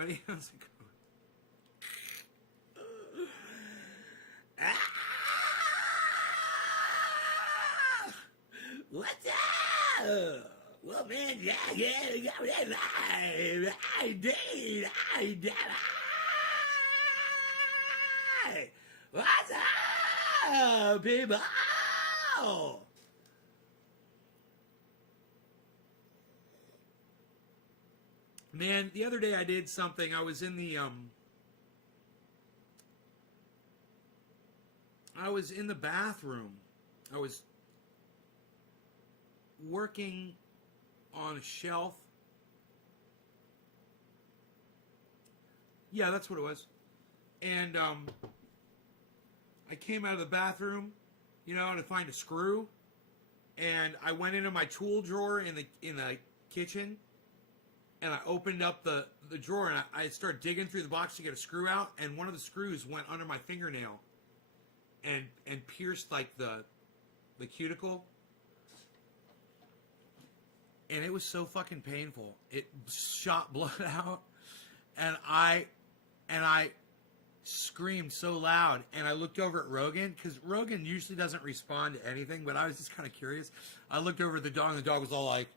everybody. How's it going? What's up? Well, man, what's up, people? Man, the other day I did something. I was in the bathroom. I was working on a shelf. Yeah, that's what it was. And I came out of the bathroom, to find a screw. And I went into my tool drawer in the kitchen. And I opened up the drawer and I started digging through the box to get a screw out. And one of the screws went under my fingernail and pierced like the cuticle. And it was so fucking painful. It shot blood out. And I screamed so loud. And I looked over at Rogan, because Rogan usually doesn't respond to anything, but I was just kind of curious. I looked over at the dog, and the dog was all like...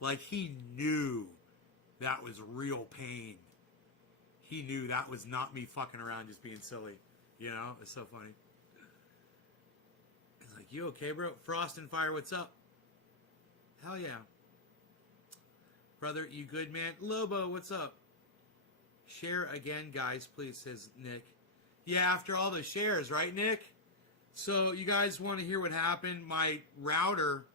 like he knew that was real pain. He knew that was not me fucking around just being silly. It's so funny. It's like, you okay, bro? Frost and Fire, what's up? Hell yeah. Brother, you good, man? Lobo, what's up? Share again, guys, please, says Nick. Yeah, after all those shares, right, Nick? So, you guys want to hear what happened? My router...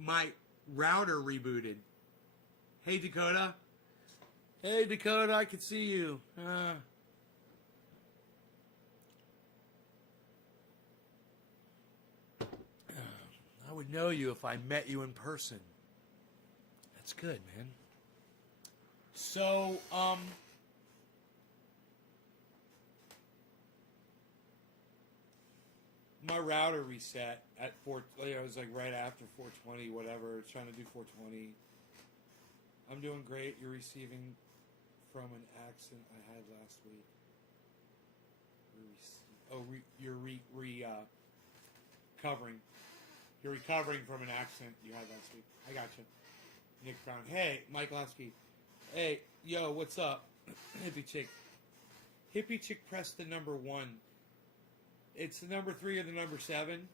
my router rebooted. Hey, Dakota. Hey, Dakota, I can see you. I would know you if I met you in person. That's good, man. So, my router reset at it was like right after 420, whatever. Trying to do 420. I'm doing great. You're receiving from an accident I had last week. You're recovering. You're recovering from an accident you had last week. I got you. Nick Brown. Hey, Mike Lasky. Hey, yo, what's up? Hippie Chick. Hippie Chick pressed the number 1. It's the number 3 or the number 7.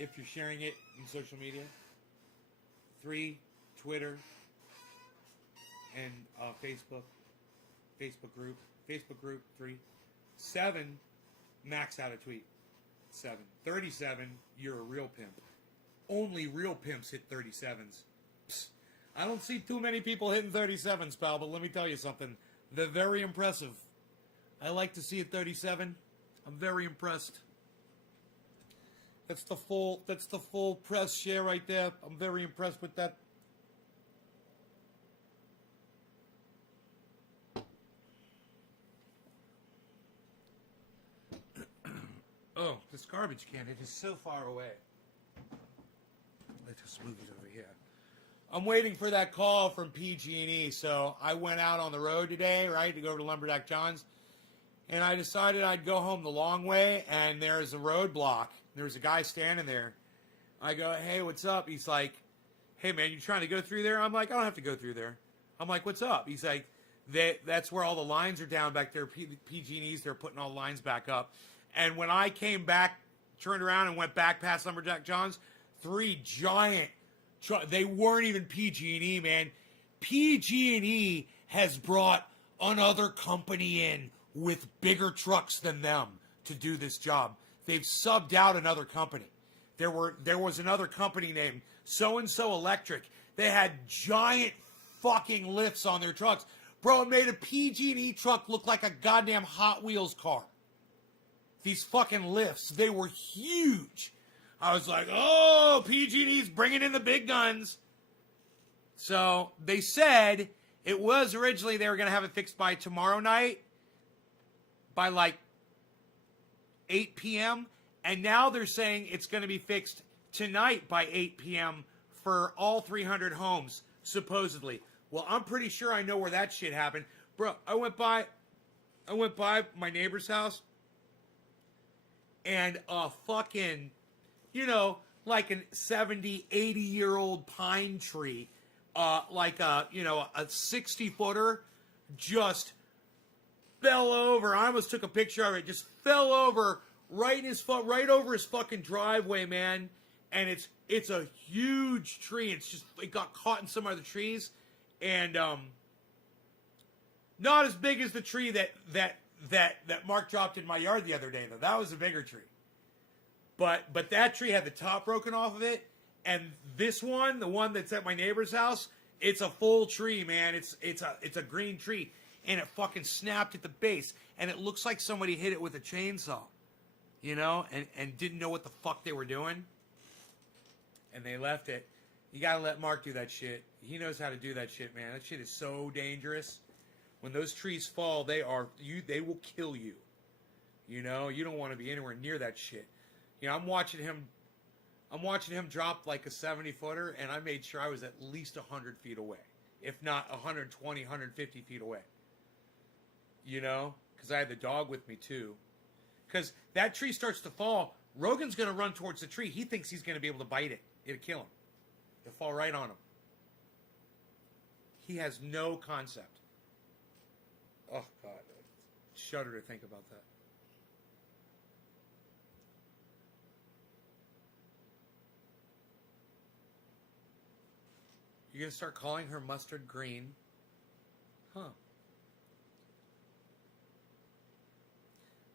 If you're sharing it in social media. 3, Twitter, and Facebook. Facebook group, 3. 7, max out a tweet. 7. 37, you're a real pimp. Only real pimps hit 37s. Psst. I don't see too many people hitting 37s, pal, but let me tell you something. They're very impressive. I like to see a 37. I'm very impressed. That's the full press share right there. I'm very impressed with that. Oh, this garbage can. It is so far away. Let's just move it over here. I'm waiting for that call from PG&E. So I went out on the road today, right, to go to Lumberjack John's. And I decided I'd go home the long way, and there's a roadblock. There's a guy standing there. I go, hey, what's up? He's like, hey, man, you trying to go through there? I'm like, I don't have to go through there. I'm like, what's up? He's like, that's where all the lines are down back there. PG&E's, they're putting all the lines back up. And when I came back, turned around and went back past Lumberjack John's, 3 giant they weren't even PG&E, man. PG&E has brought another company in with bigger trucks than them to do this job. They've subbed out another company. There was another company named So-and-So Electric. They had giant fucking lifts on their trucks. Bro, it made a PG&E truck look like a goddamn Hot Wheels car. These fucking lifts, they were huge. I was like, oh, PG&E's bringing in the big guns. So they said it was originally they were going to have it fixed by tomorrow night. By like 8 p.m., and now they're saying it's going to be fixed tonight by 8 p.m. for all 300 homes, supposedly. Well, I'm pretty sure I know where that shit happened. Bro, I went by my neighbor's house, and a fucking, like a 70, 80-year-old pine tree, like a 60-footer, just fell over. I almost took a picture of it. Just fell over right over his fucking driveway, man. And it's a huge tree. It got caught in some other trees, and not as big as the tree that Mark dropped in my yard the other day, though. That was a bigger tree. But that tree had the top broken off of it, and this one, the one that's at my neighbor's house, it's a full tree, man. It's a green tree, and it fucking snapped at the base, and it looks like somebody hit it with a chainsaw, and didn't know what the fuck they were doing, and they left it. You gotta let Mark do that shit. He knows how to do that shit, man. That shit is so dangerous. When those trees fall, they will kill you. You don't want to be anywhere near that shit. I'm watching him drop like a 70-footer, and I made sure I was at least 100 feet away, if not 120, 150 feet away. Because I had the dog with me too. Because that tree starts to fall, Rogan's going to run towards the tree. He thinks he's going to be able to bite it. It'll kill him. It'll fall right on him. He has no concept. Oh, God. I shudder to think about that. You're going to start calling her mustard green? Huh.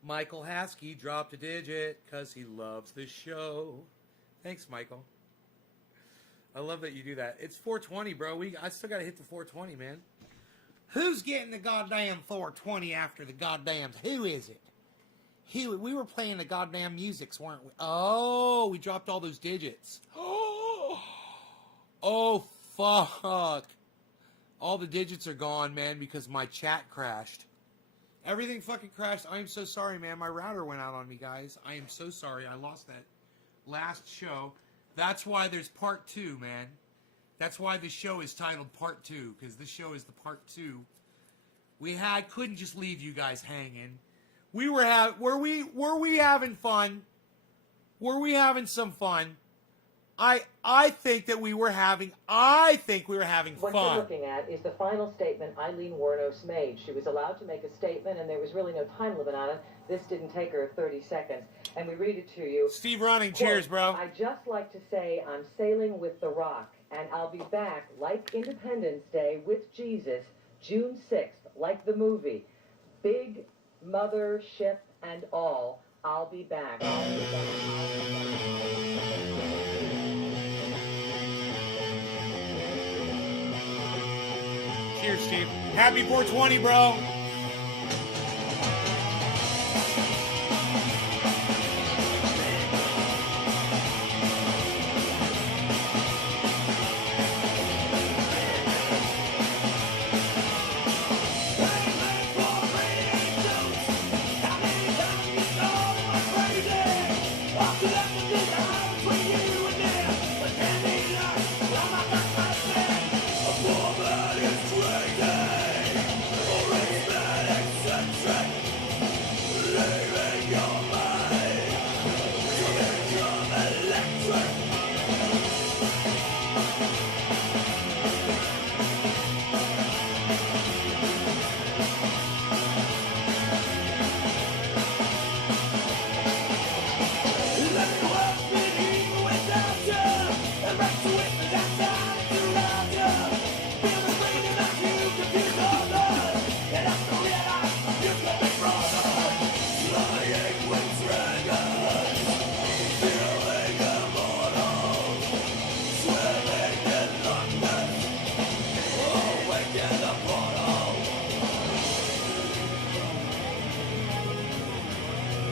Michael Haskey dropped a digit because he loves the show. Thanks, Michael. I love that you do that. It's 420, bro. I still got to hit the 420, man. Who's getting the goddamn 420 after the goddamn... Who is it? We were playing the goddamn musics, weren't we? Oh, we dropped all those digits. Oh, fuck. All the digits are gone, man, because my chat crashed. Everything fucking crashed. I am so sorry, man. My router went out on me, guys. I am so sorry. I lost that last show. That's why there's part 2, man. That's why the show is titled Part 2, because this show is the Part 2. Couldn't just leave you guys hanging. Were we having fun? Were we having some fun? I think that we were having fun. What you're looking at is the final statement Eileen Wuornos made. She was allowed to make a statement, and there was really no time limit on it. This didn't take her 30 seconds. And we read it to you. Steve Running, quote, cheers, bro. "I just like to say I'm sailing with the Rock, and I'll be back like Independence Day with Jesus, June 6th, like the movie. Big mother ship and all, I'll be back. I'll be back. I'll be back." Cheers, Steve. Happy 420, bro.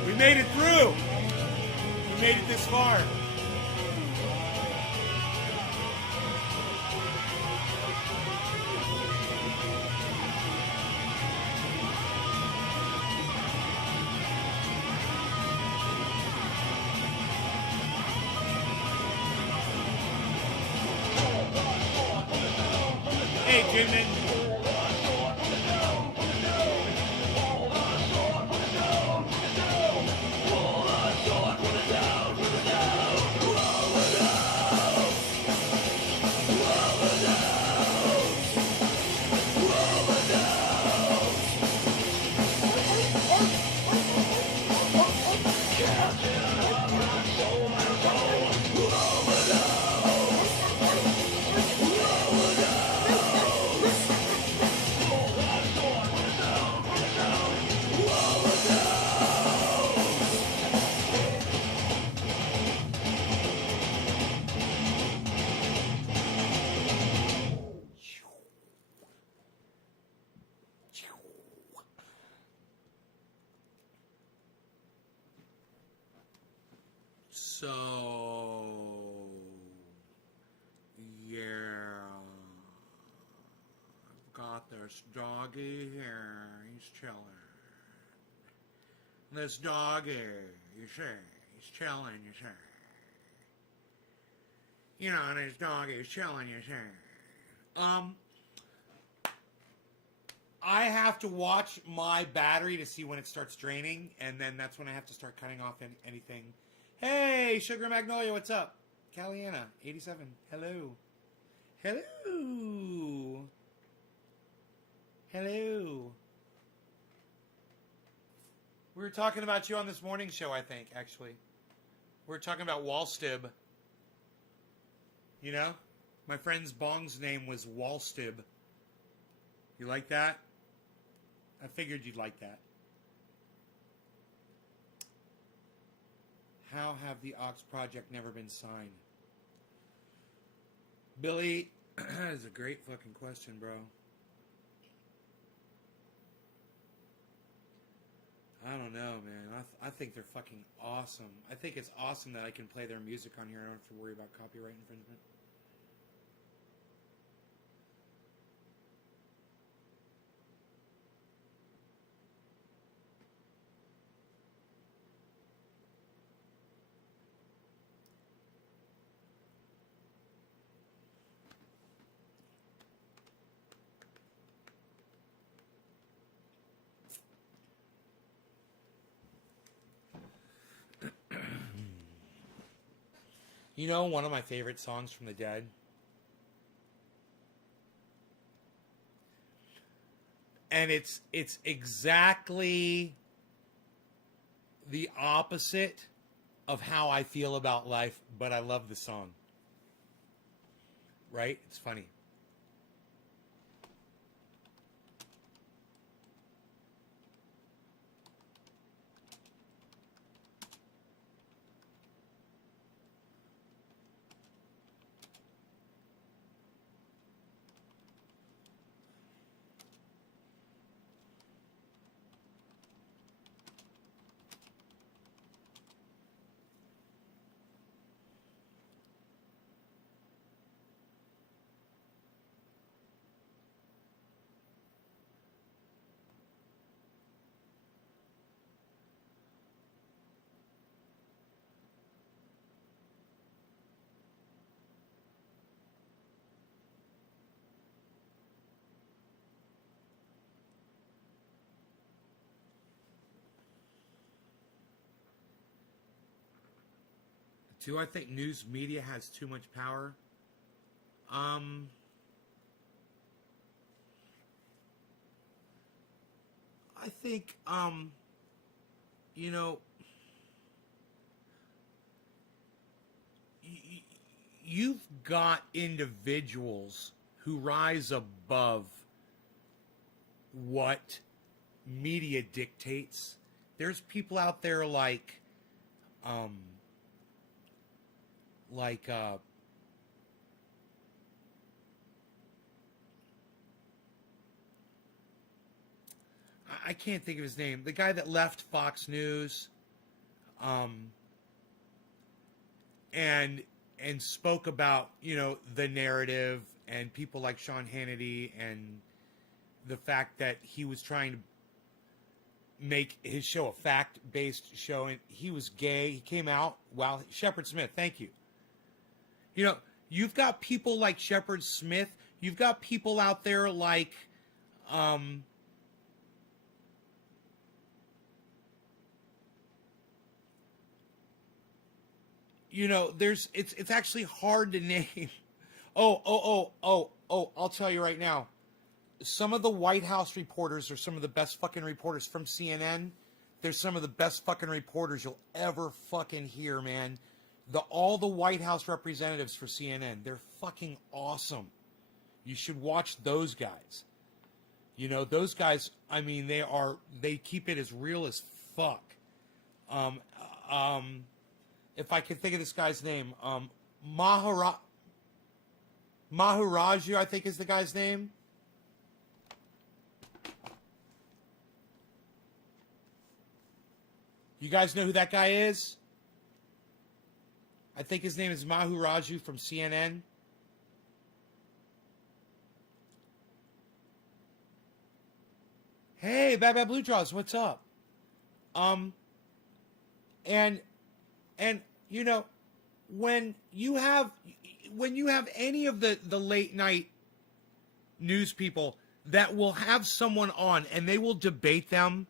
We made it through. We made it this far. Jinmin. So, yeah, I've got this doggy here. He's chilling. This doggy, you see, he's chilling, you see. You know, and his doggy is chilling, you see. I have to watch my battery to see when it starts draining, and then that's when I have to start cutting off anything. Hey, Sugar Magnolia, what's up? Caliana, 87, hello. Hello. Hello. We were talking about you on this morning show, I think, actually. We were talking about Wallstib. You know? My friend's Bong's name was Wallstib. You like that? I figured you'd like that. How have the Ox Project never been signed? Billy, that is a great fucking question, bro. I don't know, man. I think they're fucking awesome. I think it's awesome that I can play their music on here. I don't have to worry about copyright infringement. You know, one of my favorite songs from the Dead? And it's exactly the opposite of how I feel about life, but I love the song. Right? It's funny. Do I think news media has too much power? I think, you know, you've got individuals who rise above what media dictates. There's people out there like I can't think of his name. The guy that left Fox News, and spoke about, you know, the narrative and people like Sean Hannity and the fact that he was trying to make his show a fact-based show, and he was gay. He came out while Shepard Smith. Thank you. You know, you've got people like Shepard Smith. you've got people out there like, you know, it's actually hard to name. I'll tell you right now. Some of the White House reporters are some of the best fucking reporters from CNN. They're some of the best fucking reporters you'll ever fucking hear, man. All the White House representatives for CNN, they're fucking awesome. You should watch those guys. You know, those guys, I mean, they keep it as real as fuck. If I can think of this guy's name, Maharaju, I think is the guy's name. You guys know who that guy is? I think his name is Maharaju from CNN. Hey, Bad Bad Blue Jaws, what's up? And you know, when you have any of the late night news people that will have someone on and they will debate them,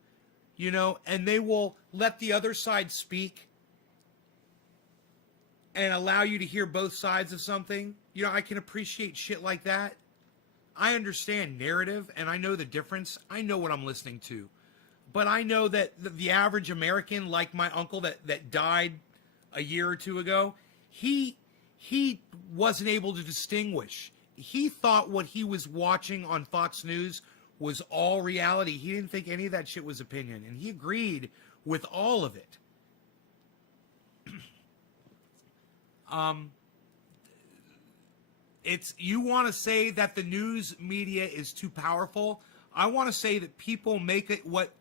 you know, and they will let the other side speak and allow you to hear both sides of something, you know, I can appreciate shit like that. I understand narrative and I know the difference. I know what I'm listening to. But I know that the average American, like my uncle that died a year or two ago, he wasn't able to distinguish. He thought what he was watching on Fox News was all reality. He didn't think any of that shit was opinion, and he agreed with all of it. You want to say that the news media is too powerful? I want to say that people make it what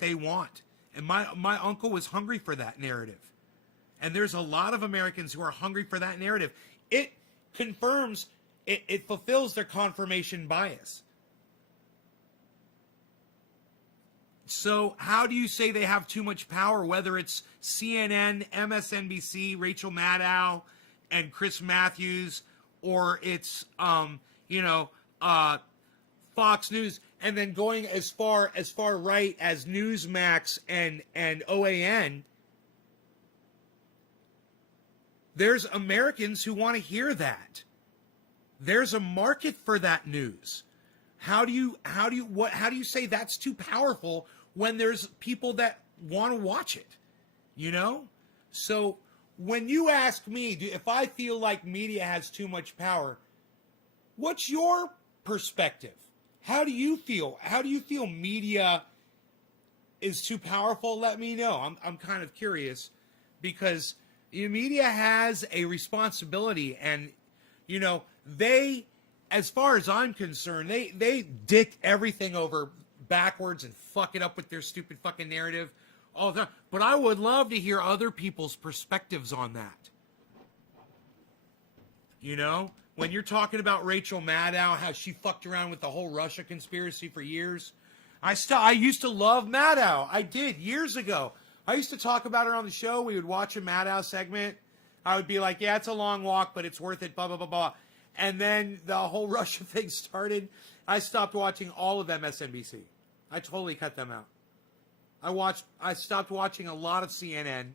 they want. And my uncle was hungry for that narrative. And there's a lot of Americans who are hungry for that narrative. It confirms, it fulfills their confirmation bias. So how do you say they have too much power, whether it's CNN, MSNBC, Rachel Maddow, and Chris Matthews, or it's, Fox News, and then going as far right as Newsmax and OAN? There's Americans who want to hear that. There's a market for that news. How do you say that's too powerful when there's people that want to watch it? You know? So when you ask me if I feel like media has too much power, what's your perspective? How do you feel? How do you feel media is too powerful? Let me know. I'm kind of curious, because media has a responsibility, and you know, they, as far as I'm concerned, they dick everything over backwards and fuck it up with their stupid fucking narrative all the time. But I would love to hear other people's perspectives on that. You know, when you're talking about Rachel Maddow, how she fucked around with the whole Russia conspiracy for years. I used to love Maddow. I did years ago. I used to talk about her on the show. We would watch a Maddow segment. I would be like, yeah, it's a long walk, but it's worth it, blah, blah, blah, blah. And then the whole Russia thing started. I stopped watching all of MSNBC. I totally cut them out. I stopped watching a lot of CNN.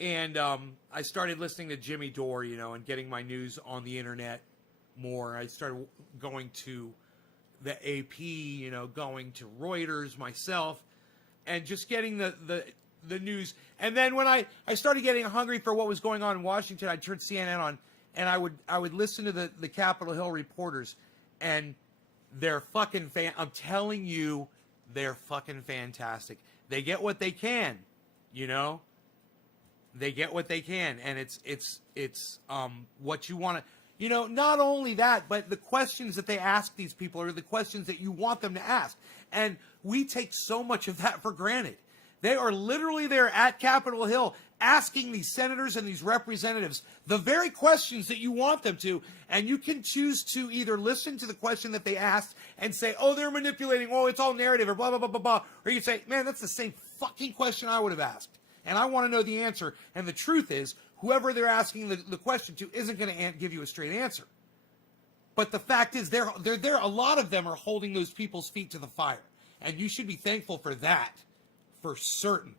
And I started listening to Jimmy Dore, you know, and getting my news on the internet more. I started going to the AP, you know, going to Reuters myself, and just getting the news. And then when I started getting hungry for what was going on in Washington, I'd turn CNN on, and I would listen to the Capitol Hill reporters, and they're fucking I'm telling you, they're fucking fantastic. They get what they can, you know. They get what they can, and it's what you want to. You know, not only that, but the questions that they ask these people are the questions that you want them to ask. And we take so much of that for granted. They are literally there at Capitol Hill asking these senators and these representatives the very questions that you want them to. And you can choose to either listen to the question that they asked and say, oh, they're manipulating, oh, it's all narrative, or blah, blah, blah, blah, blah. Or you say, man, that's the same fucking question I would have asked. And I want to know the answer. And the truth is, whoever they're asking the question to isn't going to give you a straight answer. But the fact is, they're there. A lot of them are holding those people's feet to the fire, and you should be thankful for that, for certain.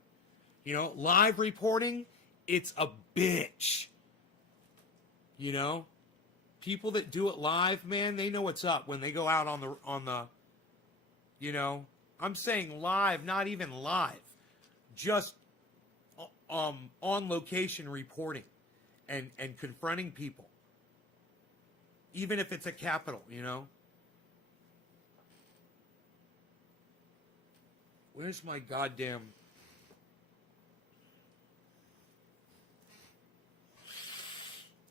You know, live reporting, it's a bitch. You know, people that do it live, man, they know what's up when they go out on the. You know, I'm saying live, not even live, just on location reporting and confronting people. Even if it's a Capitol, you know. Where's my goddamn...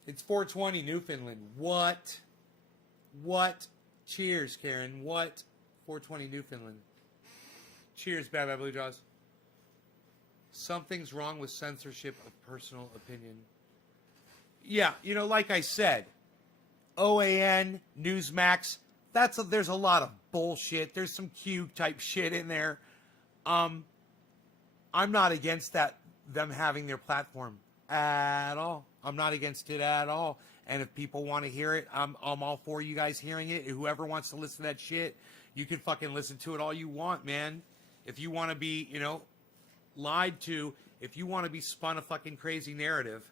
It's 420 Newfoundland. What? Cheers, Karen. What? 420 Newfoundland. Cheers, Bad Bad Blue Jaws. Something's wrong with censorship of personal opinion. Yeah, you know, like I said, OAN, Newsmax, there's a lot of bullshit. There's some Q type shit in there. I'm not against them having their platform at all. I'm not against it at all. And if people want to hear it, I'm all for you guys hearing it. Whoever wants to listen to that shit, you can fucking listen to it all you want, man. If you want to be, you know, lied to, if you want to be spun a fucking crazy narrative,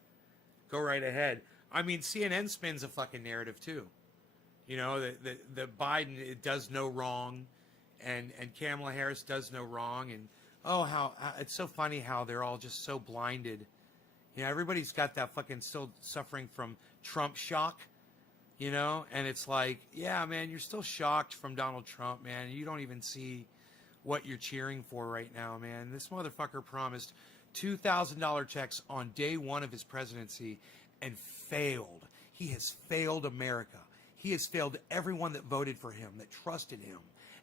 go right ahead. I mean, CNN spins a fucking narrative too. You know, that Biden does no wrong, and Kamala Harris does no wrong, and how it's so funny how they're all just so blinded. You know, everybody's got that fucking still suffering from Trump shock, you know, and it's like, yeah, man, you're still shocked from Donald Trump, man. You don't even see what you're cheering for right now, man. This motherfucker promised $2,000 checks on day one of his presidency and failed. He has failed America. He has failed everyone that voted for him, that trusted him.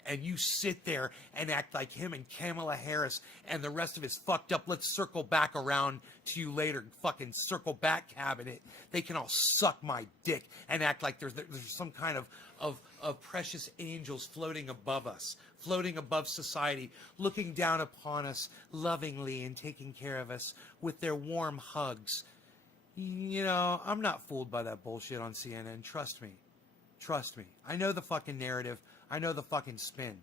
And you sit there and act like him and Kamala Harris and the rest of his fucked up, let's circle back around to you later, fucking circle back cabinet. They can all suck my dick and act like there's some kind of precious angels floating above us, floating above society, looking down upon us lovingly and taking care of us with their warm hugs. You know, I'm not fooled by that bullshit on CNN. Trust me. Trust me. I know the fucking narrative. I know the fucking spin.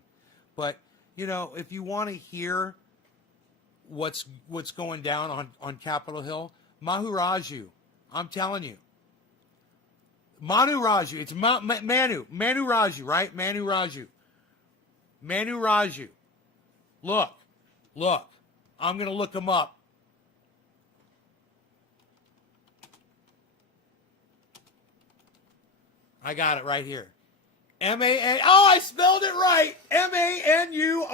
But, you know, if you want to hear what's going down on Capitol Hill, Mahu Raju, I'm telling you. Manu Raju. It's Manu. Manu Raju, right? Manu Raju. Manu Raju. Look. I'm going to look him up. I got it right here. M-A-N... Oh, I spelled it right. M-A-N-U-R-A-J-U.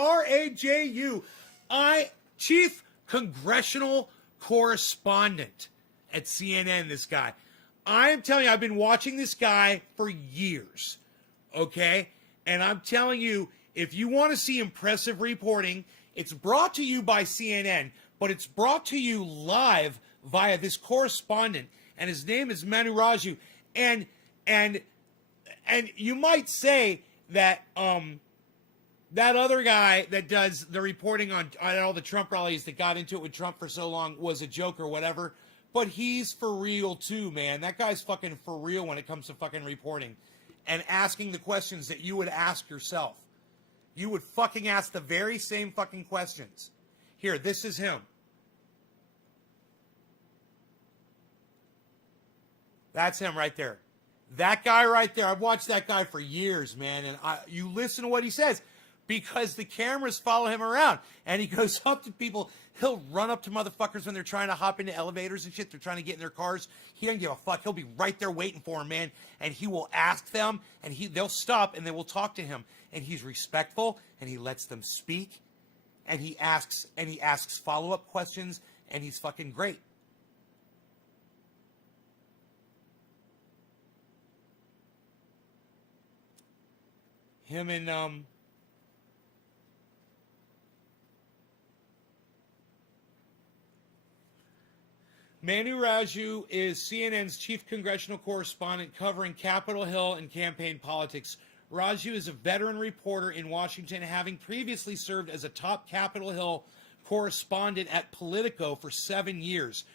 Chief Congressional Correspondent at CNN, this guy. I am telling you, I've been watching this guy for years. Okay? And I'm telling you, if you want to see impressive reporting, it's brought to you by CNN, but it's brought to you live via this correspondent. And his name is Manu Raju. And you might say that that other guy that does the reporting on all the Trump rallies that got into it with Trump for so long was a joke or whatever, but he's for real too, man. That guy's fucking for real when it comes to fucking reporting and asking the questions that you would ask yourself. You would fucking ask the very same fucking questions. Here, this is him. That's him right there. That guy right there, I've watched that guy for years, man, and you listen to what he says because the cameras follow him around, and he goes up to people. He'll run up to motherfuckers when they're trying to hop into elevators and shit. They're trying to get in their cars. He doesn't give a fuck. He'll be right there waiting for him, man, and he will ask them, and they'll stop, and they will talk to him, and he's respectful, and he lets them speak, and he asks follow-up questions, and he's fucking great. Him and Manu Raju is CNN's chief congressional correspondent covering Capitol Hill and campaign politics. Raju is a veteran reporter in Washington, having previously served as a top Capitol Hill correspondent at Politico for 7 years.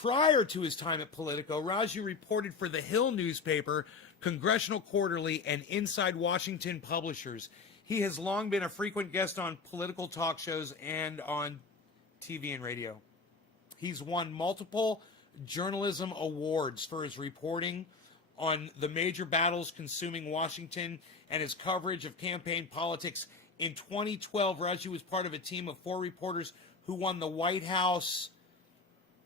Prior to his time at Politico, Raju reported for The Hill newspaper, Congressional Quarterly, and Inside Washington Publishers. He has long been a frequent guest on political talk shows and on TV and radio. He's won multiple journalism awards for his reporting on the major battles consuming Washington and his coverage of campaign politics. In 2012, Raju was part of a team of 4 reporters who won the White House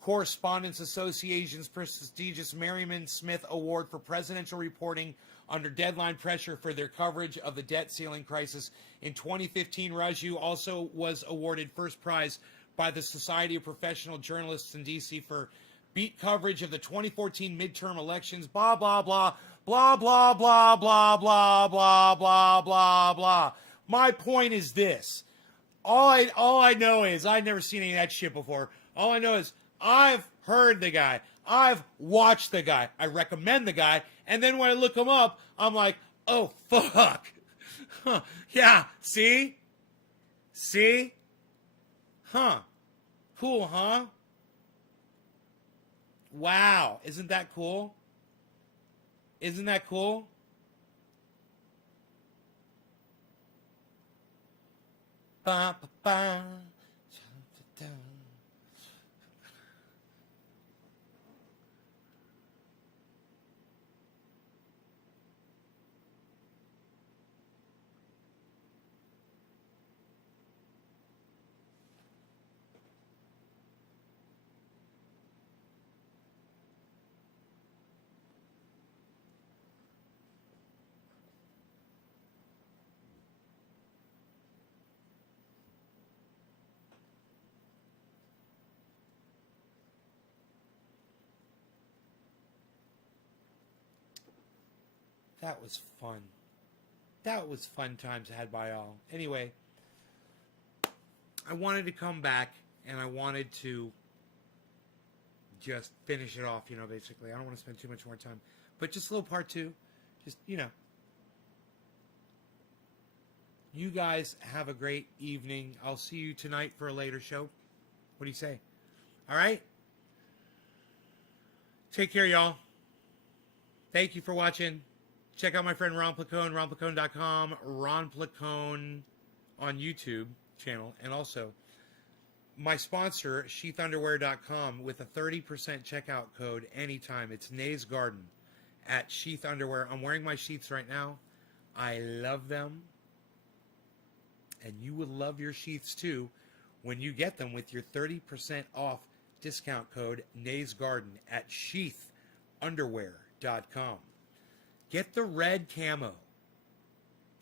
Correspondents Association's prestigious Merriman Smith Award for presidential reporting under deadline pressure for their coverage of the debt ceiling crisis. In 2015, Raju also was awarded first prize by the Society of Professional Journalists in D.C. for beat coverage of the 2014 midterm elections. Blah, blah, blah, blah, blah, blah, blah, blah, blah, blah, blah, blah. My point is this. All I know is, I've never seen any of that shit before. All I know is, I've heard the guy. I've watched the guy. I recommend the guy. And then when I look him up, I'm like, oh, fuck. Huh. Yeah, see? See? Huh. Cool, huh? Wow. Isn't that cool? Isn't that cool? Ba, ba, ba. That was fun. That was fun times had by all. Anyway, I wanted to come back and I wanted to just finish it off, basically. I don't want to spend too much more time. But just a little part 2. Just, You guys have a great evening. I'll see you tonight for a later show. What do you say? All right? Take care, y'all. Thank you for watching. Check out my friend Ron Placone, ronplacone.com, Ron Placone on YouTube channel, and also my sponsor, sheathunderwear.com, with a 30% checkout code anytime. It's Nays Garden at Sheath Underwear. I'm wearing my sheaths right now. I love them. And you will love your sheaths too when you get them with your 30% off discount code Nays Garden at sheathunderwear.com. Get the red camo.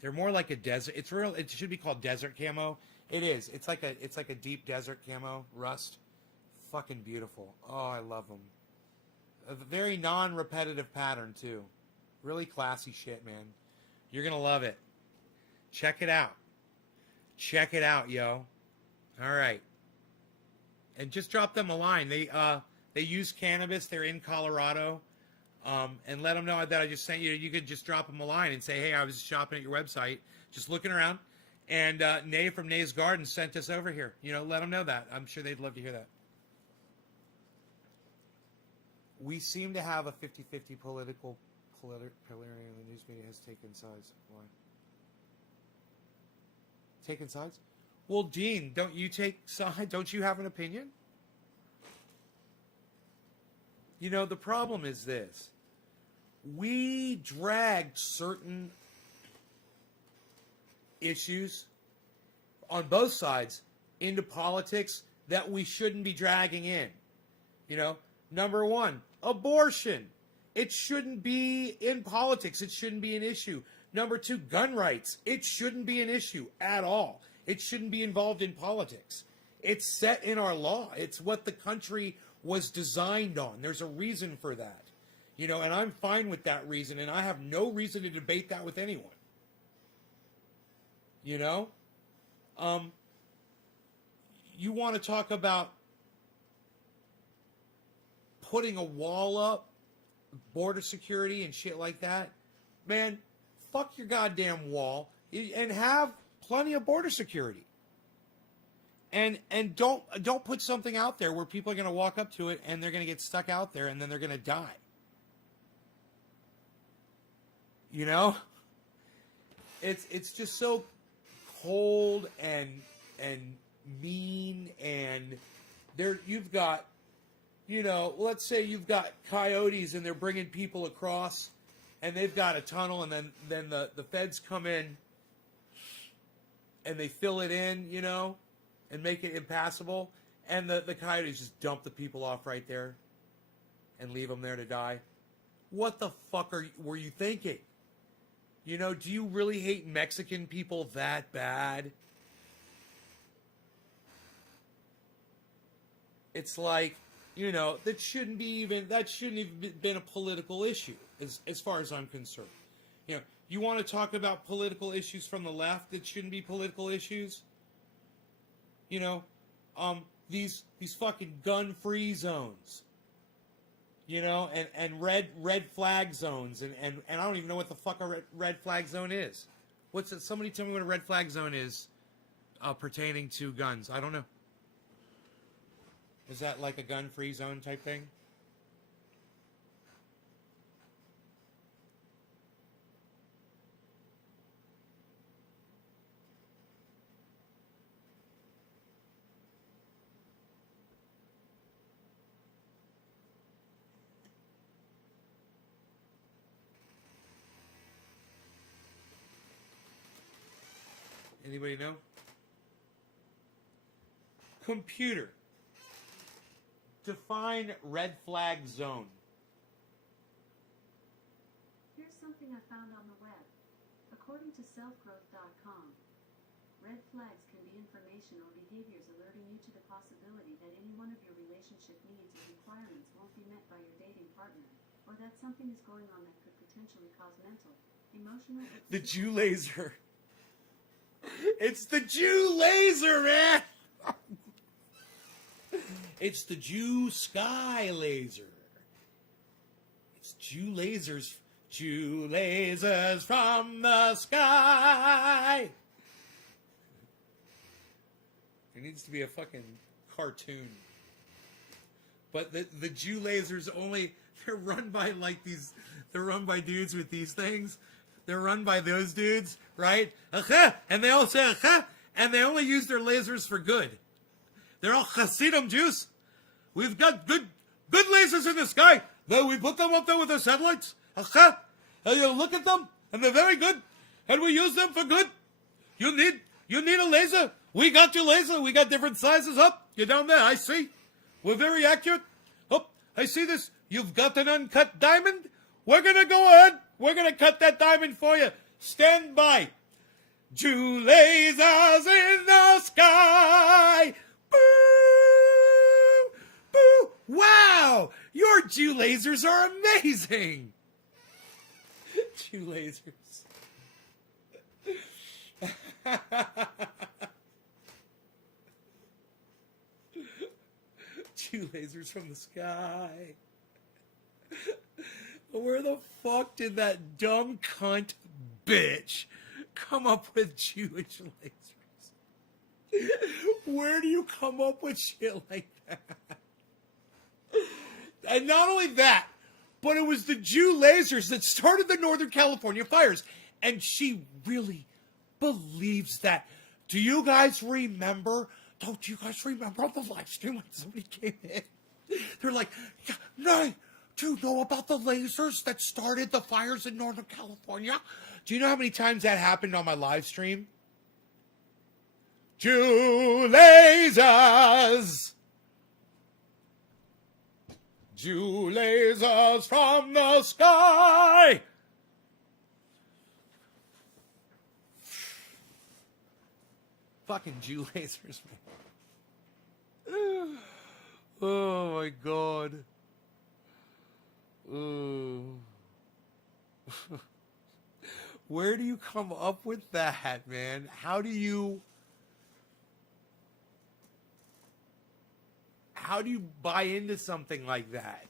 They're more like a desert. It's real. It should be called desert camo. It is. It's like a deep desert camo, rust. Fucking beautiful. Oh, I love them. A very non-repetitive pattern too. Really classy shit, man. You're gonna love it. Check it out. Check it out, yo. All right. And just drop them a line. They use cannabis. They're in Colorado. And let them know that I just sent you. You could just drop them a line and say, hey, I was shopping at your website, just looking around. And Nay from Nay's Garden sent us over here. Let them know that. I'm sure they'd love to hear that. We seem to have a 50-50 political polarity in the news media has taken sides. Why? Taken sides? Well, Dean, don't you take sides? Don't you have an opinion? The problem is this. We dragged certain issues on both sides into politics that we shouldn't be dragging in. Number one, abortion. It shouldn't be in politics. It shouldn't be an issue. Number two, gun rights. It shouldn't be an issue at all. It shouldn't be involved in politics. It's set in our law. It's what the country was designed on. There's a reason for that. And I'm fine with that reason, and I have no reason to debate that with anyone. You want to talk about putting a wall up, border security and shit like that? Man, fuck your goddamn wall and have plenty of border security. And don't put something out there where people are going to walk up to it and they're going to get stuck out there and then they're going to die. You know? It's just so cold and mean, and there you've got, you know, let's say you've got coyotes and they're bringing people across and they've got a tunnel, and then the feds come in and they fill it in, you know, and make it impassable, and the coyotes just dump the people off right there and leave them there to die. What the fuck were you thinking? You know, do you really hate Mexican people that bad? It's like, you know, that shouldn't even been a political issue as far as I'm concerned. You know, you want to talk about political issues from the left that shouldn't be political issues? You know, these fucking gun-free zones. You know, and red flag zones, and I don't even know what the fuck a red flag zone is. What's it? Somebody tell me what a red flag zone is pertaining to guns. I don't know. Is that like a gun-free zone type thing? Anybody know? Computer. Define red flag zone. Here's something I found on the web. According to selfgrowth.com, red flags can be information or behaviors alerting you to the possibility that any one of your relationship needs or requirements won't be met by your dating partner, or that something is going on that could potentially cause mental, emotional, or The Jew laser. It's the Jew laser, man! It's the Jew sky laser. It's Jew lasers. Jew lasers from the sky. There needs to be a fucking cartoon. But the Jew lasers only, they're run by like these, they're run by dudes with these things. They're run by those dudes, right? And they all say, and they only use their lasers for good. They're all Hasidim Jews. We've got good lasers in the sky. Though we put them up there with the satellites. And you look at them, and they're very good. And we use them for good. You need a laser. We got your laser. We got different sizes. Up, you're down there. I see. We're very accurate. Up, I see this. You've got an uncut diamond. We're gonna go ahead. We're gonna cut that diamond for you. Stand by. Jew lasers in the sky. Boo! Boo! Wow! Your Jew lasers are amazing! Jew lasers. Jew lasers from the sky. Where the fuck did that dumb cunt bitch come up with Jewish lasers? Where do you come up with shit like that? And not only that, but it was the Jew lasers that started the Northern California fires. And she really believes that. Do you guys remember? Don't you guys remember the live stream when somebody came in? They're like, no, do you know about the lasers that started the fires in Northern California? Do you know how many times that happened on my live stream? Jew lasers! Jew lasers from the sky! Fucking Jew lasers, man. Oh my god. Where do you come up with that, man? How do you buy into something like that?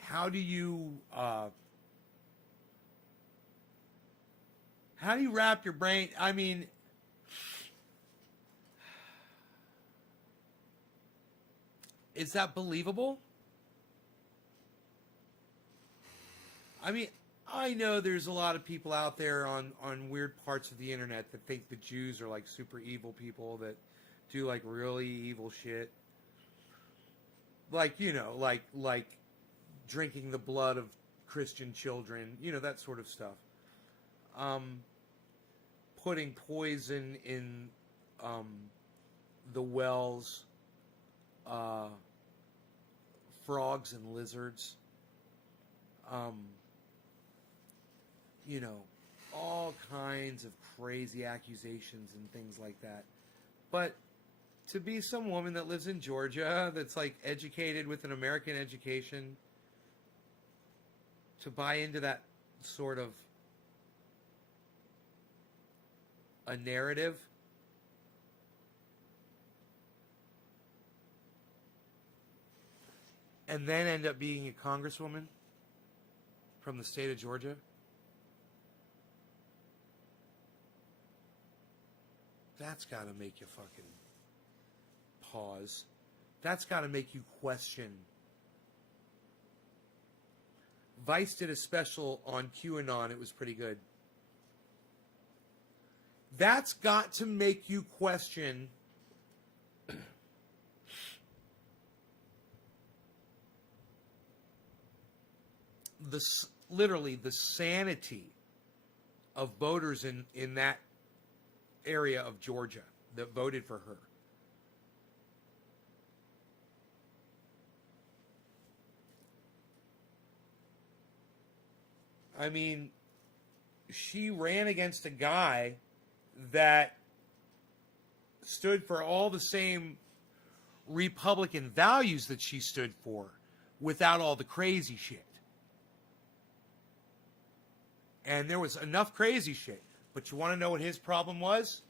How do you wrap your brain? I mean, Is that believable? I mean, I know there's a lot of people out there on weird parts of the internet that think the Jews are like super evil people that do like really evil shit. Like, you know, like drinking the blood of Christian children, you know, that sort of stuff. Putting poison in the wells, frogs and lizards. You know, all kinds of crazy accusations and things like that. But to be some woman that lives in Georgia, that's like educated with an American education, to buy into that sort of a narrative, and then end up being a congresswoman from the state of Georgia. That's got to make you fucking pause. That's got to make you question. Vice did a special on QAnon. It was pretty good. That's got to make you question literally the sanity of voters in that area of Georgia that voted for her. I mean, she ran against a guy that stood for all the same Republican values that she stood for without all the crazy shit. And there was enough crazy shit. But you want to know what his problem was?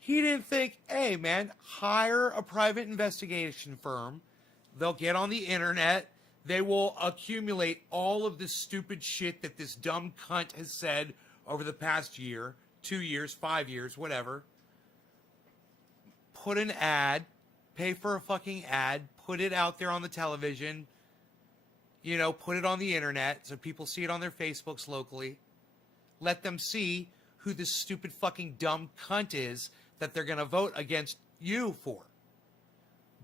He didn't think, hey, man, hire a private investigation firm. They'll get on the internet. They will accumulate all of this stupid shit that this dumb cunt has said over the past year, 2 years, 5 years, whatever. Put an ad, pay for a fucking ad, put it out there on the television, you know, put it on the internet so people see it on their Facebooks locally. Let them see who this stupid fucking dumb cunt is that they're going to vote against you for.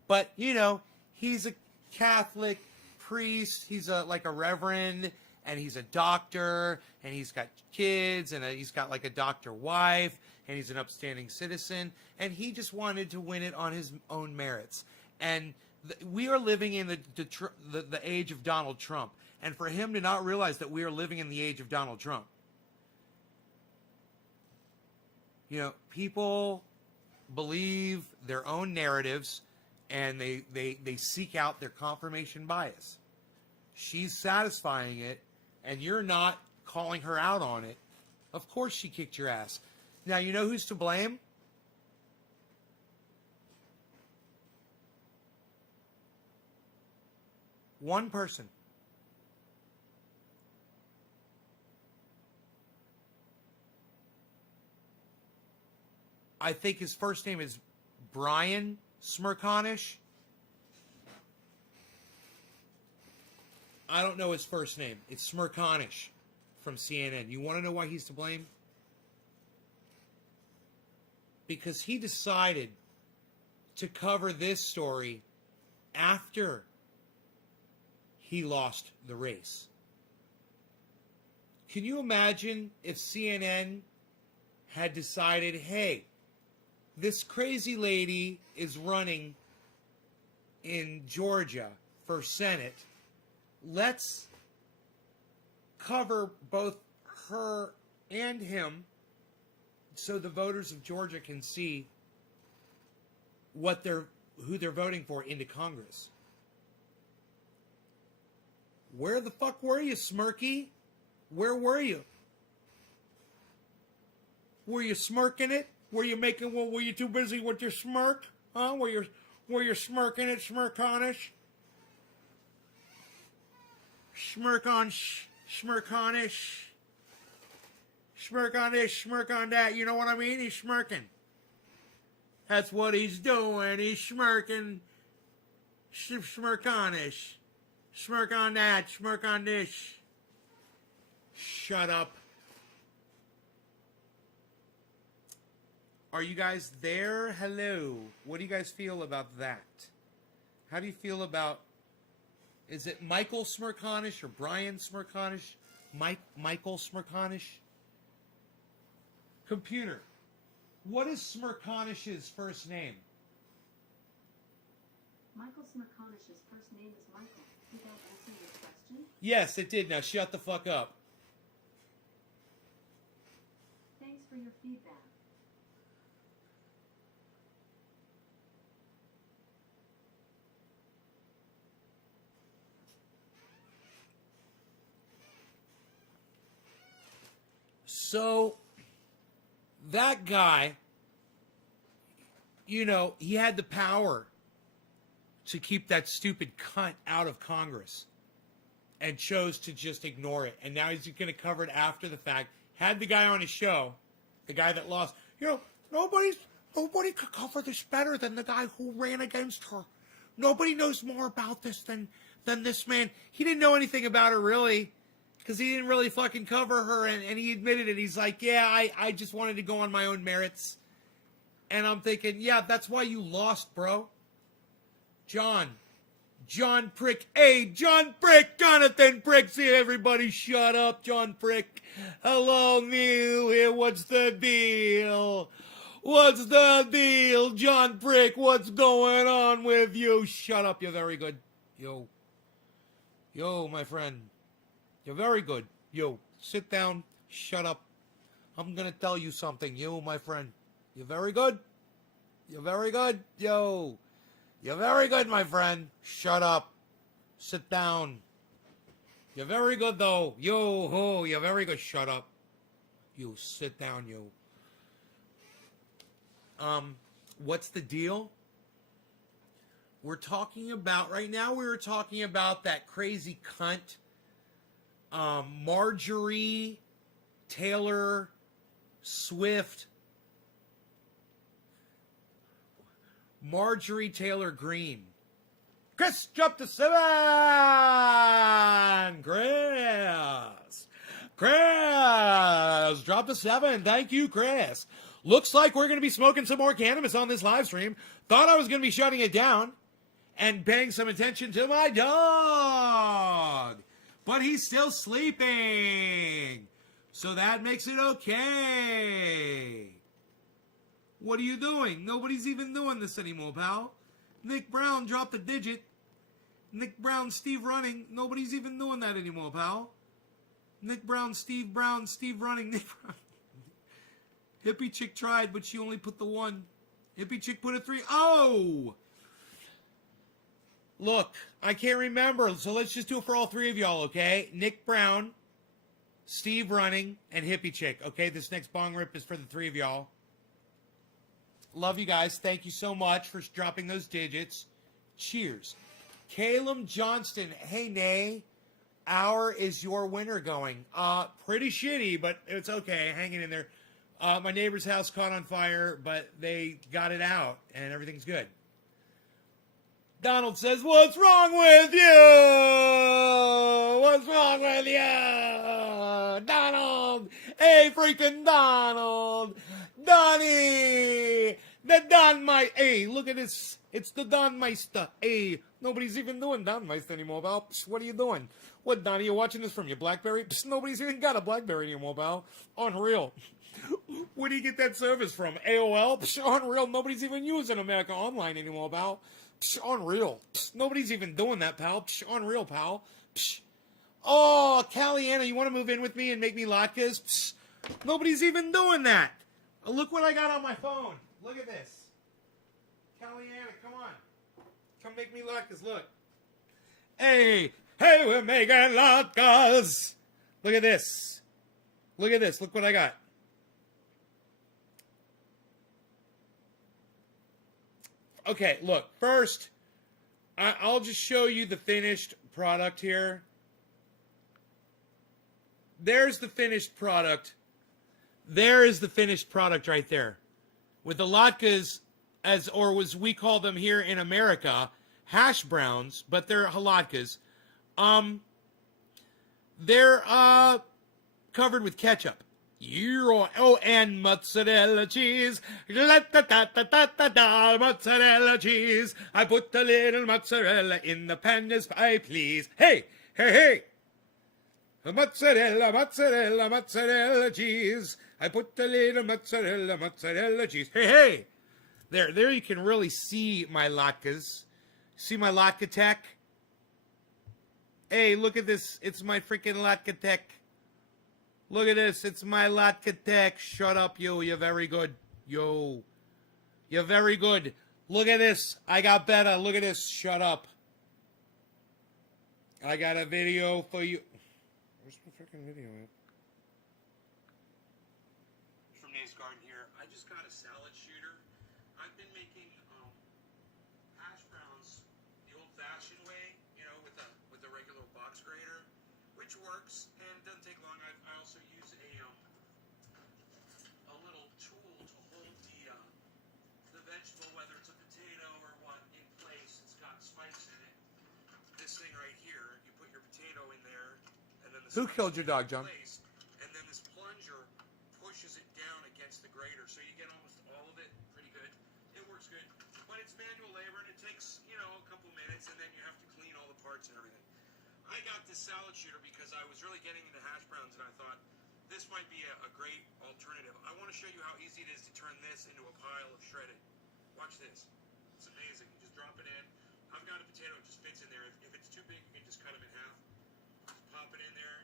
But, you know, he's a Catholic priest, he's like a reverend, and he's a doctor, and he's got kids, and he's got like a doctor wife, and he's an upstanding citizen, and he just wanted to win it on his own merits. And we are living in the age of Donald Trump, and for him to not realize that we are living in the age of Donald Trump. You know, people believe their own narratives, and they seek out their confirmation bias. She's satisfying it, and you're not calling her out on it. Of course she kicked your ass. Now, you know who's to blame? One person. I think his first name is Brian Smerconish. I don't know his first name. It's Smerconish from CNN. You want to know why he's to blame? Because he decided to cover this story after he lost the race. Can you imagine if CNN had decided, hey, this crazy lady is running in Georgia for Senate. Let's cover both her and him so the voters of Georgia can see who they're voting for into Congress. Where the fuck were you, Smirky? Where were you? Were you smirking it? Were you were you too busy with your smirk? Huh? Were you smirking it, Smirconish? Smirk on Smirconish. Smirk on this, smirk on that. You know what I mean? He's smirking. That's what he's doing. He's smirking. Smirkonish. Smirk on that. Smirk on this. Shut up. Are you guys there? Hello. What do you guys feel about that? How do you feel about... Is it Michael Smirkonish or Brian Smirkonish? Michael Smirkonish? Computer. What is Smirkonish's first name? Michael Smirkonish's first name is Michael. Did that answer your question? Yes, it did. Now shut the fuck up. Thanks for your feedback. So, that guy, you know, he had the power to keep that stupid cunt out of Congress and chose to just ignore it. And now he's going to cover it after the fact. Had the guy on his show, the guy that lost. You know, nobody could cover this better than the guy who ran against her. Nobody knows more about this than this man. He didn't know anything about her, really, because he didn't really fucking cover her, and he admitted it. He's like, yeah, I just wanted to go on my own merits. And I'm thinking, yeah, that's why you lost, bro. John Prick. Hey, John Prick, Jonathan Prick. See, everybody shut up, John Prick. Hello, Neil here. What's the deal? What's the deal, John Prick? What's going on with you? Shut up, you're very good. Yo, my friend. You're very good. Yo, sit down. Shut up. I'm going to tell you something. You, my friend. You're very good. You're very good. Yo. You're very good, my friend. Shut up. Sit down. You're very good, though. Yo, ho. You're very good. Shut up. You, sit down, you. What's the deal? We're talking about, right now we were talking about that crazy cunt, Marjorie Taylor Swift. Marjorie Taylor Greene. Chris dropped to 7. Chris dropped to 7. Thank you, Chris. Looks like we're going to be smoking some more cannabis on this live stream. Thought I was going to be shutting it down and paying some attention to my dog. But he's still sleeping. So that makes it okay. What are you doing? Nobody's even doing this anymore, pal. Nick Brown dropped a digit. Nick Brown, Steve Running. Nobody's even doing that anymore, pal. Nick Brown, Steve Running, Nick Brown. Hippie Chick tried, but she only put the 1. Hippie Chick put a 3. Oh! Look, I can't remember, so let's just do it for all 3 of y'all, okay? Nick Brown, Steve Running, and Hippie Chick. Okay, this next bong rip is for the 3 of y'all. Love you guys. Thank you so much for dropping those digits. Cheers. Caleb Johnston. Hey, Nay. Hour is your winner going? Pretty shitty, but it's okay. Hanging in there. My neighbor's house caught on fire, but they got it out, and everything's good. Donald says, what's wrong with you? What's wrong with you? Donald. Hey, freaking Donald. Donnie. The Don Meister. Hey, look at this. It's the Don Meister. Hey, nobody's even doing Don Meister anymore, pal. Psst, what are you doing? What, Donnie, you watching this from your BlackBerry? Psst, nobody's even got a BlackBerry anymore, pal. Unreal. Where do you get that service from? AOL? Psst, unreal. Nobody's even using America Online anymore, pal. Psst, unreal. Psst, nobody's even doing that, pal. Psst, unreal, pal. Psst. Oh, Caliana, you want to move in with me and make me latkes? Psst, nobody's even doing that. Look what I got on my phone. Look at this. Caliana, come on. Come make me latkes. Look. Hey, we're making latkes. Look at this. Look at this. Look what I got. Okay, look. First, I'll just show you the finished product here. There's the finished product. There is the finished product right there. With the latkes, or as we call them here in America, hash browns, but they're halatkes. They're covered with ketchup. And mozzarella cheese. Mozzarella cheese. I put a little mozzarella in the pan as I please. Hey, hey, hey. Mozzarella, mozzarella, mozzarella cheese. I put a little mozzarella, mozzarella cheese. Hey, hey. There you can really see my latkes. See my latke tech? Hey, look at this. It's my freaking latke tech. Look at this. It's my latke tech. Shut up, you. You're very good. Yo. You're very good. Look at this. I got better. Look at this. Shut up. I got a video for you. Where's the freaking video at? From Nate's Garden here. I just got a salad shooter. I've been making hash browns the old-fashioned way, you know, with a regular box grater, which works and doesn't take long. I also use a little tool to hold the vegetable, whether it's a potato or what, in place. It's got spikes in it. This thing right here, you put your potato in there, and then who killed your dog, John? Place, and then this plunger pushes it down against the grater, so you get almost all of it. Pretty good. It works good, but it's manual labor, and it takes, you know, a couple minutes, and then you have to clean all the parts and everything. I got this salad shooter because I was really getting into hash browns, and I thought this might be a great alternative. I want to show you how easy it is to turn this into a pile of shredded. Watch this. It's amazing. You just drop it in. I've got a potato. It just fits in there. If it's too big, you can just cut them in half. Just pop it in there.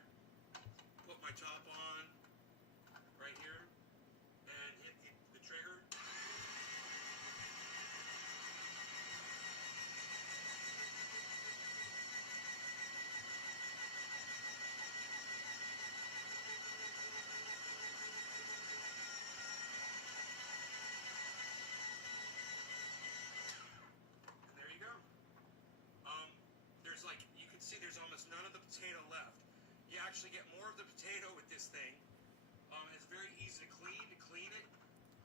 Put my top on right here. And hit the trigger. There's almost none of the potato left. You actually get more of the potato with this thing. It's very easy to clean it.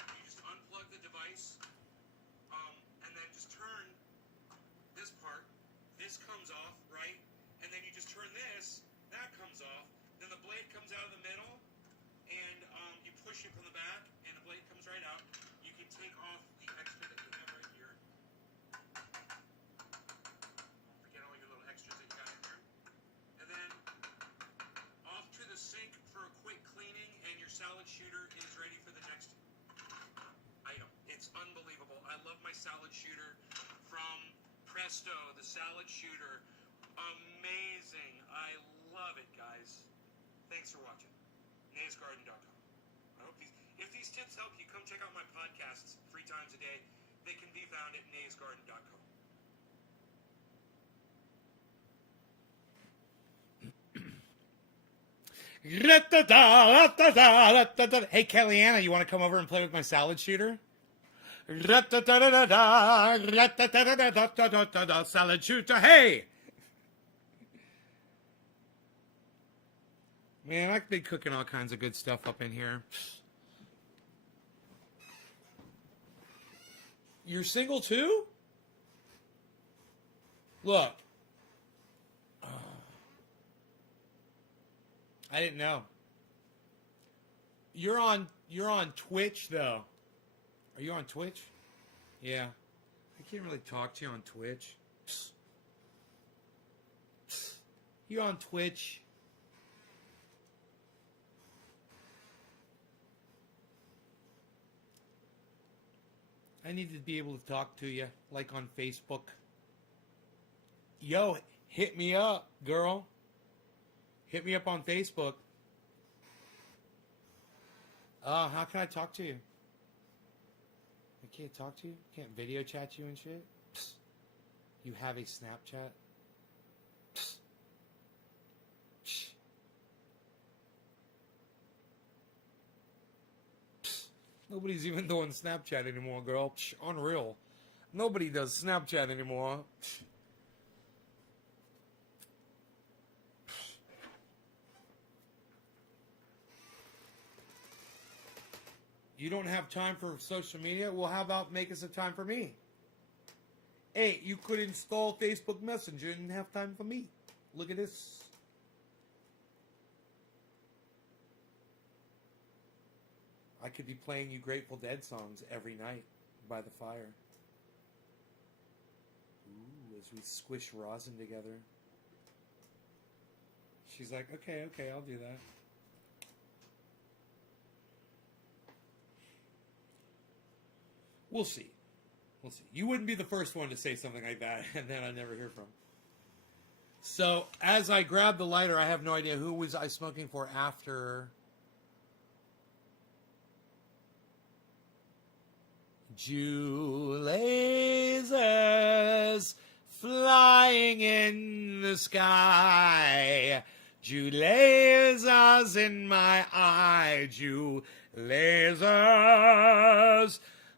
You just unplug the device, and then just turn this part. This comes off, right? And then you just turn this. That comes off. Then the blade comes out of the middle, and you push it from the back, and the blade comes right out. You can take off the extra that you have right here. Sink for a quick cleaning, and your salad shooter is ready for the next item. It's unbelievable. I love my salad shooter from Presto, the salad shooter. Amazing. I love it, guys. Thanks for watching. NaysGarden.com. I hope if these tips help you, come check out my podcasts 3 times a day. They can be found at NaysGarden.com. Hey, Kellyanna, you want to come over and play with my salad shooter? Salad shooter, hey! Man, I've been cooking all kinds of good stuff up in here. You're single too? Look. I didn't know. You're on Twitch though. Are you on Twitch? Yeah. I can't really talk to you on Twitch. You on Twitch? I need to be able to talk to you like on Facebook. Yo, hit me up, girl. Hit me up on Facebook. How can I talk to you? I can't talk to you? Can't video chat you and shit? Psst. You have a Snapchat? Psst. Psst. Psst. Nobody's even doing Snapchat anymore, girl. Psst. Unreal. Nobody does Snapchat anymore. Psst. You don't have time for social media? Well, how about making some time for me? Hey, you could install Facebook Messenger and have time for me. Look at this. I could be playing you Grateful Dead songs every night by the fire. Ooh, as we squish rosin together. She's like, okay, I'll do that. We'll see. We'll see. You wouldn't be the first one to say something like that, and then I never hear from. So, as I grab the lighter, I have no idea who was I smoking for after. Jew lasers flying in the sky. Jew lasers in my eye. Jew lasers.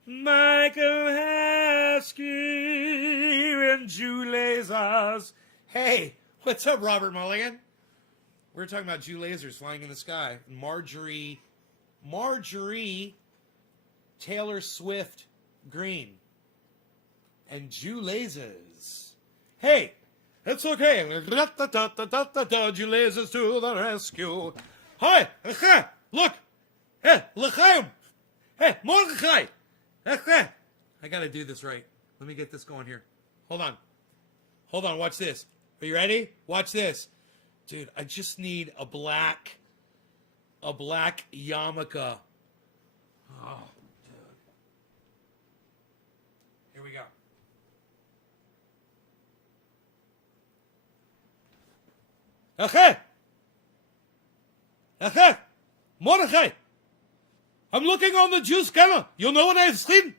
Michael Haskey and Jew lasers. Hey, what's up, Robert Mulligan? We're talking about Jew lasers flying in the sky. Marjorie Taylor Swift Green and Jew lasers. Hey, it's okay. Jew lasers to the rescue. Hi, look. Hey, l'chaim. Hey, Mordechai. I gotta do this right. Let me get this going here. Hold on, watch this. Are you ready? Watch this. Dude, I just need a black yarmulke. Oh, dude. Here we go. Mordechai. I'm looking on the Jew scanner. You know what I've seen?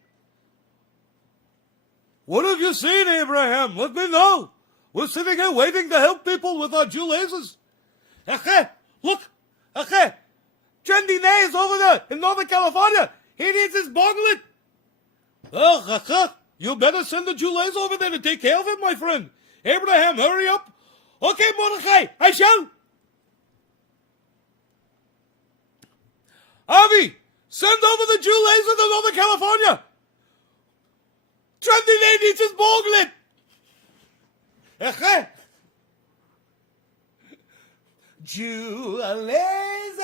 What have you seen, Abraham? Let me know. We're sitting here waiting to help people with our Jew lasers. Look. Trendy Nay is over there in Northern California. He needs his bonglet. You better send the Jew laser over there to take care of him, my friend. Abraham, hurry up. Okay, Mordechai, I shall. Avi, send over the Jew laser to Northern California. Trendy Nay needs his bonglet. Jew lasers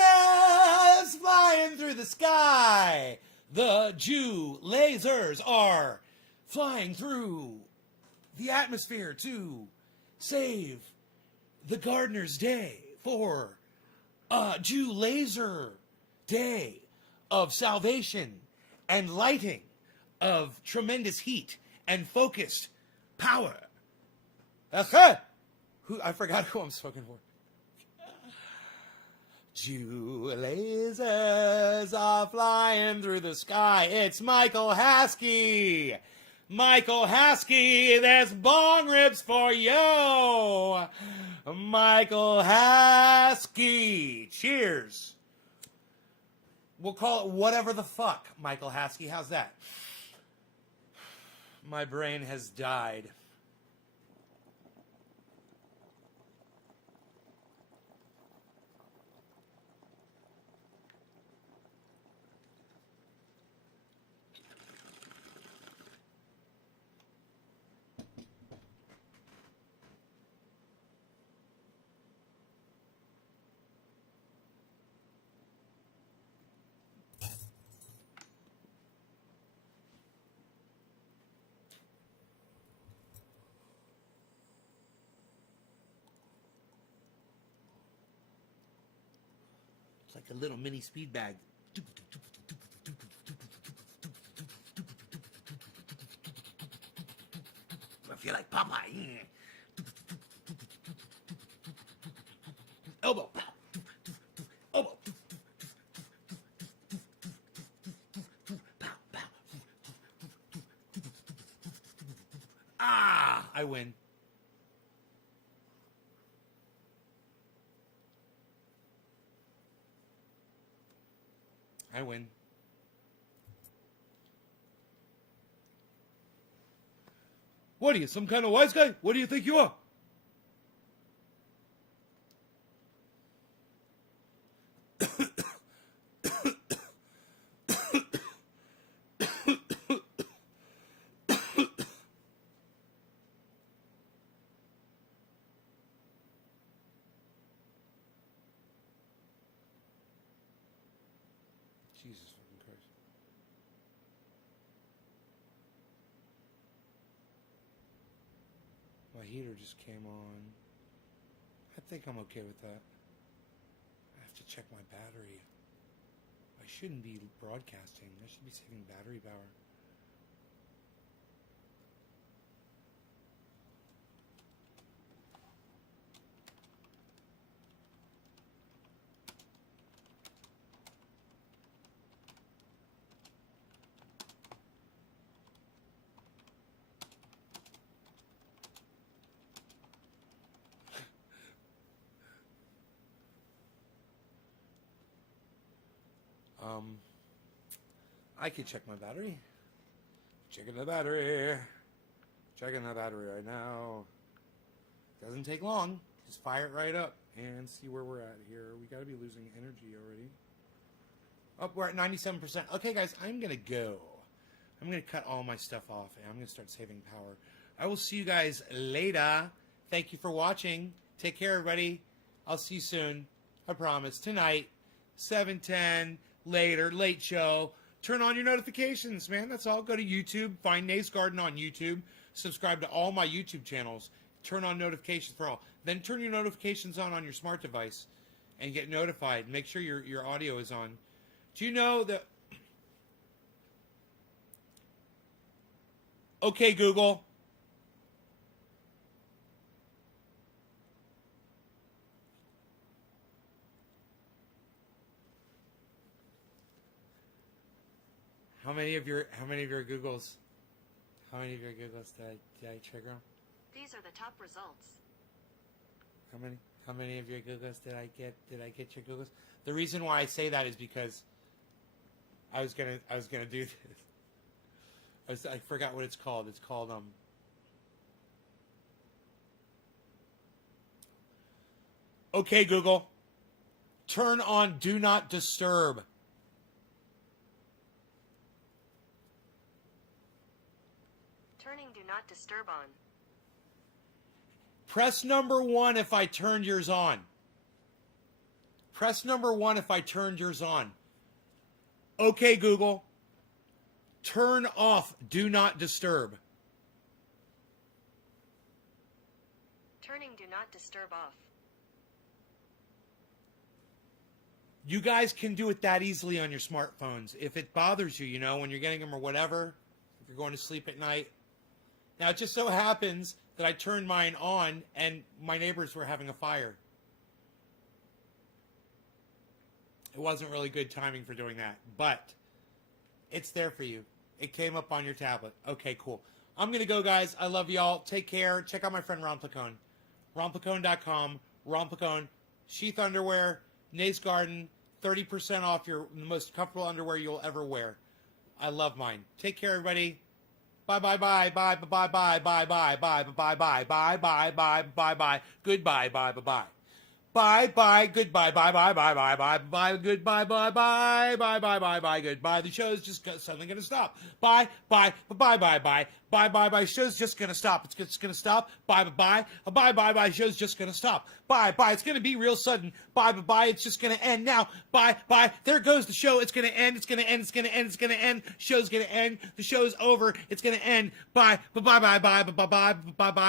flying through the sky. The Jew lasers are flying through the atmosphere to save the Gardener's Day for a Jew laser day of salvation and lighting, of tremendous heat and focused power. I forgot who I'm spoken for. Jew lasers are flying through the sky. It's Michael Haskey. Michael Haskey, there's bong rips for you. Michael Haskey. Cheers. We'll call it whatever the fuck, Michael Haskey. How's that? My brain has died. It's like a little mini speed bag. I feel like Popeye. Elbow. Elbow. Ah, I win. I win. What are you, some kind of wise guy? What do you think you are? Jesus fucking Christ. My heater just came on. I think I'm okay with that. I have to check my battery. I shouldn't be broadcasting. I should be saving battery power. I could check my battery. Checking the battery. Checking the battery right now. Doesn't take long. Just fire it right up and see where we're at here. We got to be losing energy already. Oh, we're at 97%. Okay, guys, I'm going to go. I'm going to cut all my stuff off and I'm going to start saving power. I will see you guys later. Thank you for watching. Take care, everybody. I'll see you soon. I promise. Tonight, 7:10, later, late show. Turn on your notifications, man. That's all. Go to YouTube. Find Nate's Garden on YouTube. Subscribe to all my YouTube channels. Turn on notifications for all. Then turn your notifications on your smart device and get notified. Make sure your audio is on. Do you know that... Okay, Google. How many of your Googles? How many of your Googles did I trigger? These are the top results. How many of your Googles did I get? Did I get your Googles? The reason why I say that is because I was gonna do this. I forgot what it's called. It's called Okay, Google. Turn on Do Not Disturb. Turning Do Not Disturb on. Press number 1 if I turned yours on. Press number 1 if I turned yours on. Okay, Google. Turn off Do Not Disturb. Turning Do Not Disturb off. You guys can do it that easily on your smartphones. If it bothers you, when you're getting them or whatever, if you're going to sleep at night. Now, it just so happens that I turned mine on and my neighbors were having a fire. It wasn't really good timing for doing that, but it's there for you. It came up on your tablet. Okay, cool. I'm going to go, guys. I love y'all. Take care. Check out my friend Ron Placone. RonPlacone.com. Ron Placone. Sheath underwear. Nate's Garden. 30% off the most comfortable underwear you'll ever wear. I love mine. Take care, everybody. Bye bye bye bye bye bye bye bye bye bye bye bye bye bye bye bye bye goodbye bye bye bye bye bye goodbye bye bye bye bye bye bye goodbye bye bye bye bye bye bye goodbye. The show's just suddenly gonna stop. Bye bye bye bye bye bye bye bye. Show's just gonna stop. It's just gonna stop. Bye bye bye bye bye. Show's just gonna stop. Bye bye. It's gonna be real sudden. Bye bye. It's just gonna end now. Bye bye. There goes the show. It's gonna end. It's gonna end. It's gonna end. It's gonna end. Show's gonna end. The show's over. It's gonna end. Bye bye bye bye bye bye bye bye bye.